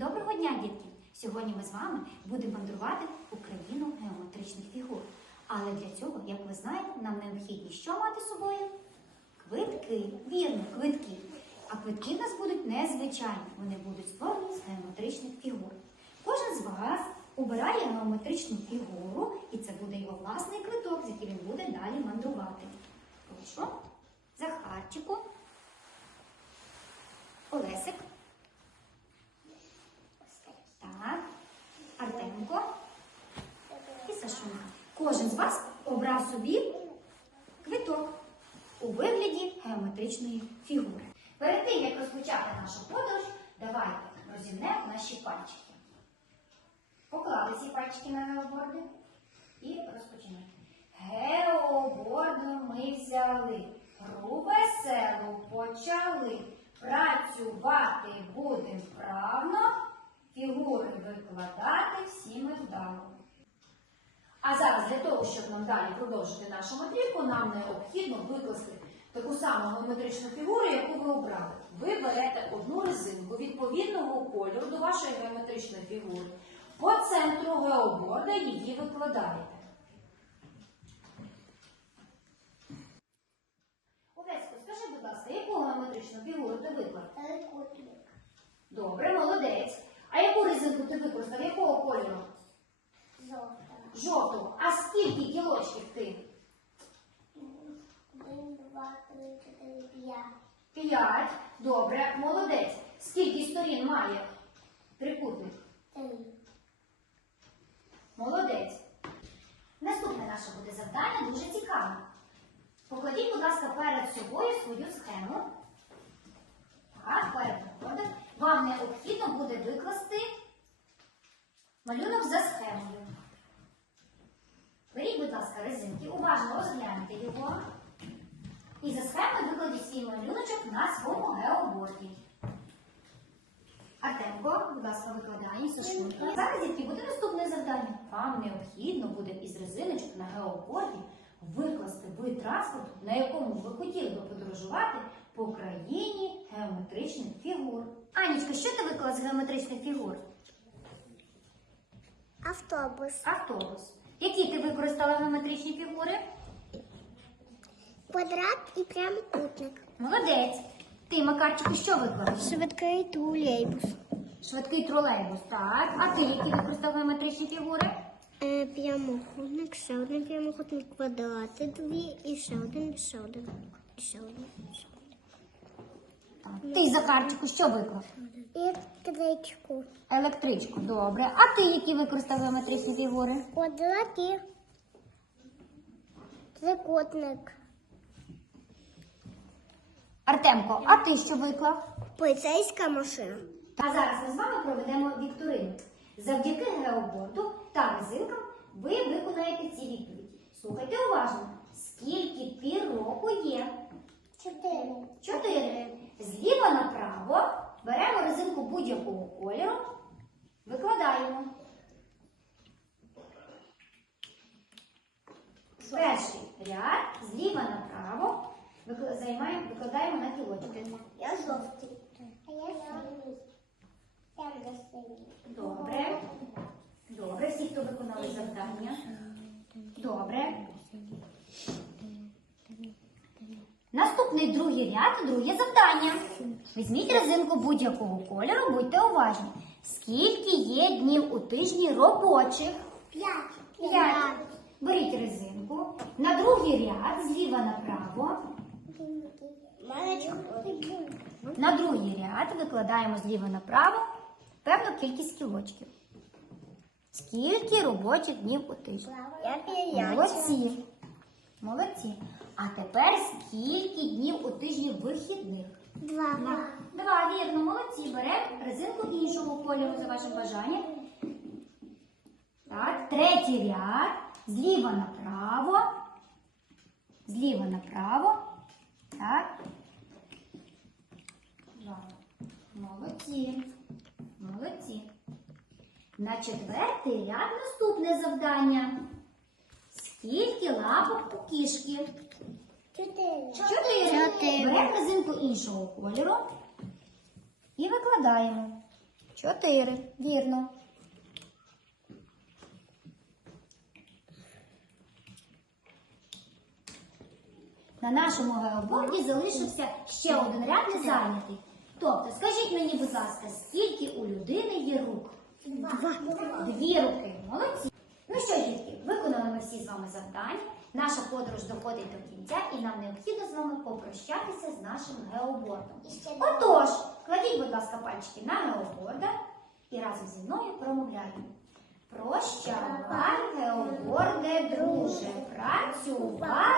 Доброго дня, дітки! Сьогодні ми з вами будемо мандрувати в Україну геометричних фігур. Але для цього, як ви знаєте, нам необхідні що мати з собою? Квитки. Вірно, квитки. А квитки в нас будуть незвичайні. Вони будуть створені з геометричних фігур. Кожен з вас обирає геометричну фігуру, і це буде його власний квиток, з яким він буде далі мандрувати. Прошу. Захарчику. Олесик. Так. Артемко і Сашунка. Кожен з вас обрав собі квиток у вигляді геометричної фігури. Перед тим, як розпочати нашу подорож, давайте розімнемо наші пальчики. Поклали ці пальчики на геоборди і розпочинаємо. Геоборди ми взяли, гру веселу почали. Працювати будемо вправно, фігури викладати всі ми вдало. А зараз для того, щоб нам далі продовжити нашу матрівку, нам необхідно викласти таку саму геометричну фігуру, яку ви обрали. Ви берете одну резинку відповідного кольору до вашої геометричної фігури. По центру геоборда її викладаєте. Овесько, скажи, будь ласка, яку геометричну фігуру ти виклав? Трикутник. Добре, молодець. А яку резинку ти використав? Якого кольору? Жовта. Жовтого. А скільки кілочків ти? Один, два, три, чотири, п'ять. П'ять. Добре, молодець. Скільки сторін має трикутник? Три. Молодець. Наступне наше буде завдання дуже цікаве. Покладіть, будь ласка, перед собою свою схему. Так, перед. Вам необхідно буде викласти малюнок за схемою. Ласка, резинки, уважно розгляньте його. І за схемою викладіть свій малюночок на своєму геоборді. Артемко, будь ласка, викладає сушунка. Зараз, дітки, буде наступне завдання. Вам необхідно буде із резиночок на геоборді викласти вид транспорту, на якому ви хотіли би подорожувати по країні геометричних фігур. Анічка, що ти виклала з геометричних фігур? Автобус. Автобус. Які ти використала геометричні фігури? Квадрат і прямокутник. Молодець. Ти, Макарчику, що виклав? Швидкий тролейбус. Швидкий тролейбус, так. А ти які використав геометричні фігури? Е, прямокутник, ще один прямокутник, квадрати дві і ще один, ще один. Ще один. ще Так. Ти, Захарчику, що виклав? один. І тричку. Електричку, добре. А ти які використав геометричні фігури? Квадрат і трикутник. Артемко, а ти що виклав? Поліцейська машина. А зараз ми з вами проведемо вікторину. Завдяки геоборду та резинкам ви виконаєте ці відповіді. Слухайте уважно. Скільки пір року є? Чотири. Чотири. Зліва направо беремо резинку будь-якого кольору, викладаємо. Перший ряд зліва направо займаємо, викладаємо на кілочки. Я жовтий. А я синій. Темно синій. Добре. Добре, всі, хто виконали завдання. Добре. Наступний другий ряд, друге завдання. Візьміть резинку будь-якого кольору, будьте уважні. Скільки є днів у тижні робочих? П'ять. П'ять. Беріть резинку. На другий ряд, зліва направо. На другий ряд викладаємо зліва направо певну кількість кілочків. Скільки робочих днів у тижні? П'ять. Молодці. Молодці. А тепер скільки днів у тижні вихідних? Два. Два, вірно, молодці. Беремо резинку іншого кольору за вашим бажанням. Так, третій ряд. Зліва направо. Зліва направо. Так. Два. Молодці. Молодці. На четвертий ряд наступне завдання. Скільки лапок у кішки? Чотири. Чотири. Беремо резинку іншого кольору і викладаємо. Чотири. Вірно. На нашому геоборді залишився ще один ряд незайнятий. Тобто, скажіть мені, будь ласка, скільки у людини є рук? Два. Дві руки. Молодці. Ну що, дітки, виконали ми всі з вами завдання. Наша подорож доходить до кінця, і нам необхідно з вами попрощатися з нашим геобордом. Отож, кладіть, будь ласка, пальчики на геоборда і разом зі мною промовляємо. Прощавай, геоборде, друже, працювали